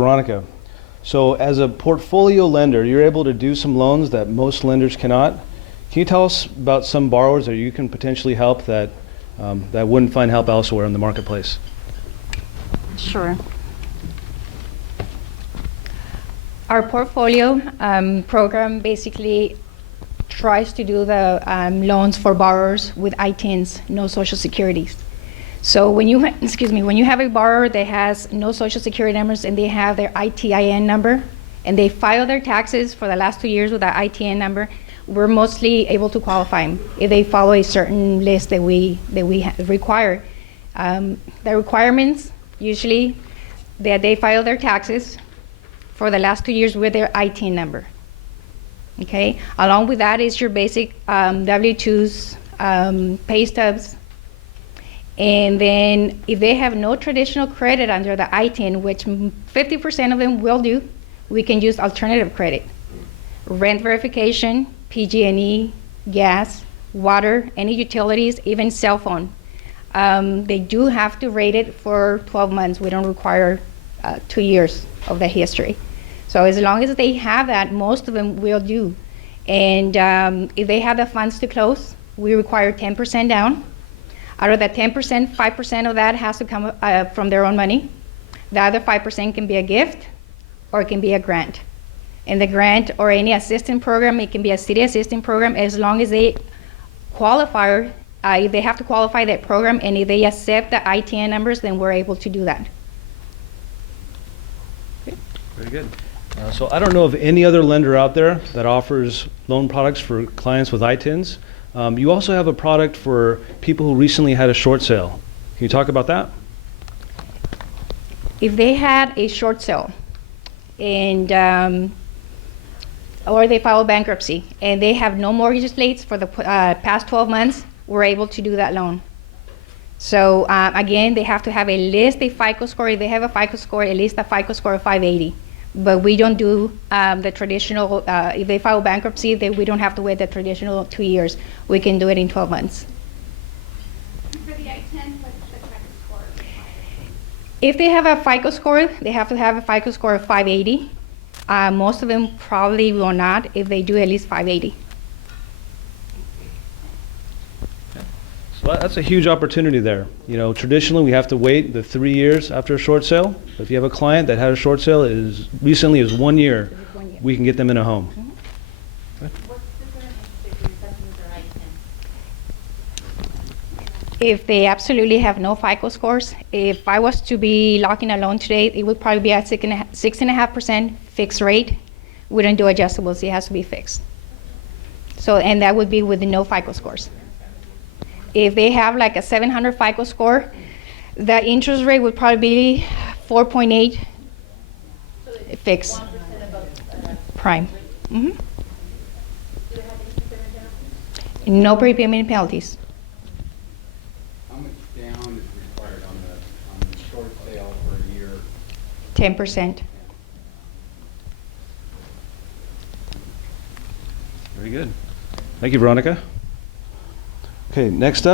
Veronica. So as a portfolio lender, you're able to do some loans that most lenders cannot. Can you tell us about some borrowers that you can potentially help that that wouldn't find help elsewhere in the marketplace? Sure. Our portfolio program basically tries to do the loans for borrowers with ITINs, no social securities. So when you when you have a borrower that has no social security numbers and they have their ITIN number and they file their taxes for the last 2 years with that ITIN number, we're mostly able to qualify them if they follow a certain list that we require. The requirements usually that they file their taxes for the last 2 years with their ITIN number. Okay. Along with that is your basic W-2s, pay stubs. And then if they have no traditional credit under the ITIN, which 50% of them will do, we can use alternative credit. Rent verification, PG&E, gas, water, any utilities, even cell phone. They do have to rate it for 12 months. We don't require 2 years of the history. So as long as they have that, most of them will do. And if they have the funds to close, we require 10% down. Out of that 10%, 5% of that has to come from their own money. The other 5% can be a gift or it can be a grant. And the grant or any assistance program, it can be a city assistance program as long as they qualify, if they have to qualify that program and if they accept the ITIN numbers, then we're able to do that. Okay. Very good. So I don't know of any other lender out there that offers loan products for clients with ITINs. You also have a product for people who recently had a short sale. Can you talk about that? If they had a short sale and or they file bankruptcy and they have no mortgage rates for the past 12 months, we're able to do that loan. So again, they have to have a FICO score. If they have a FICO score, at least a FICO score of 580. But we don't do the traditional, if they file bankruptcy, we don't have to wait the traditional 2 years. We can do it in 12 months. For the I-10, what's the FICO score? If they have a FICO score, they have to have a FICO score of 580. Most of them probably will not if they do at least 580. So that's a huge opportunity there. You know, traditionally we have to wait the 3 years after a short sale. But if you have a client that had a short sale recently is 1 year, we can get them in a home. Mm-hmm. Okay. What's the current interest rate you're assessing for I-10? If they absolutely have no FICO scores, if I was to be locking a loan today, it would probably be at 6.5% fixed rate. We don't do adjustables, it has to be fixed. So, and that would be with no FICO scores. If they have like a 700 FICO score, the interest rate would probably be 4.8 fixed. 1% above Prime. Mm-hmm. Do they have any prepayment penalties? No prepayment penalties. How much down is required on the short sale for a year? 10%. Very good. Thank you, Veronica. Okay, next up.